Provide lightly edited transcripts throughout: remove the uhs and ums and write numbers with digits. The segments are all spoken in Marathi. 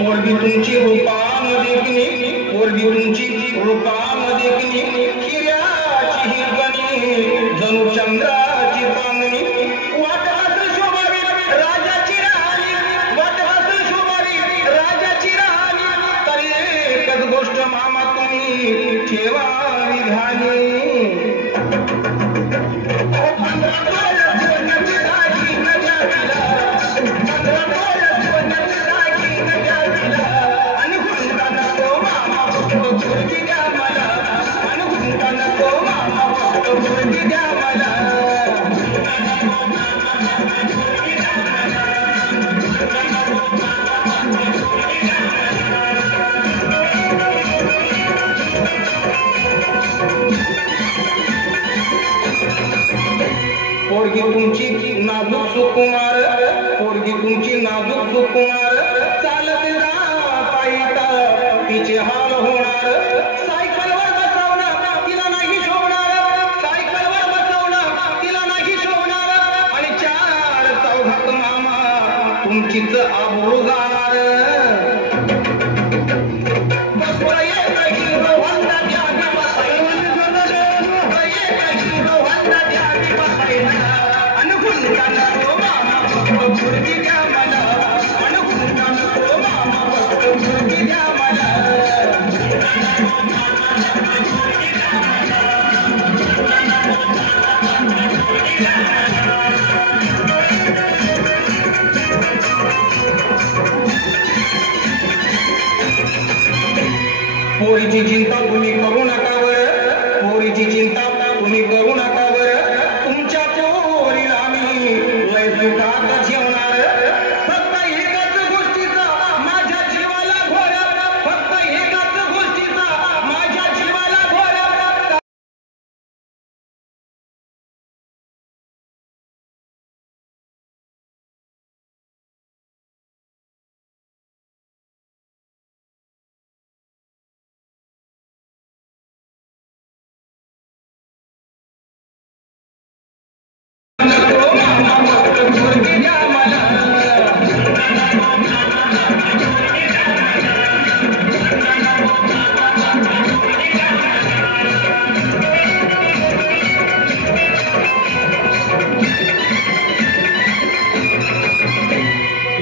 पोरगी तुमची रूपामध्ये किनी पोरगी तुमची रूपामध्ये किनी हिऱ्याची हिरकणी जणू चंद्राची चांदणी वाटहास शोभावी राजाची राणी वाटहास शोभावी राजाची राणी तरी एकच गोष्ट मामा तुम्ही ठेवावी ध्यानी पोरगी तुमची नाजूक सुकुमार पोरगी तुमची नाजूक सुकुमार चालत पायीता तिचे हाल होणार सायकलवर बसवणं तिला नाही शोभणार सायकलवर बसवणं तिला नाही शोभणार आणि चार चौघात मामा तुमचीच आबरू जाणार पोरीची चिंता तुम्ही करू नका बरं पोरीची चिंता तुम्ही करू नका बरं तुमच्या पोरीला आम्ही लय सुखात ठेवणार फक्त एकाच गोष्टीचा माझ्या जीवाला घोर फक्त एकाच गोष्टीचा माझ्या जीवाला घोर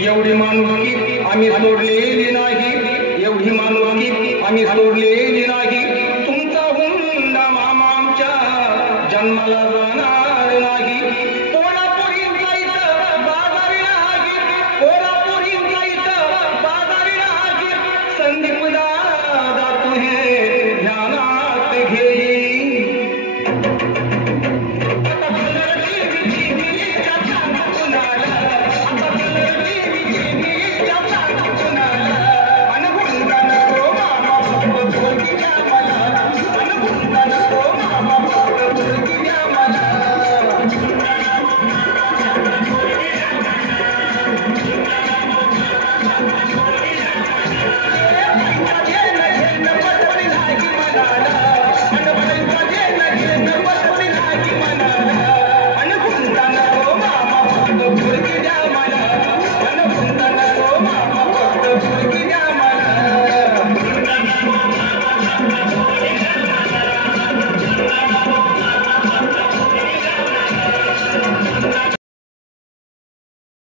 एवढी माणुसकी आम्ही सोडलेली नाही एवढी माणुसकी आम्ही सोडलेली नाही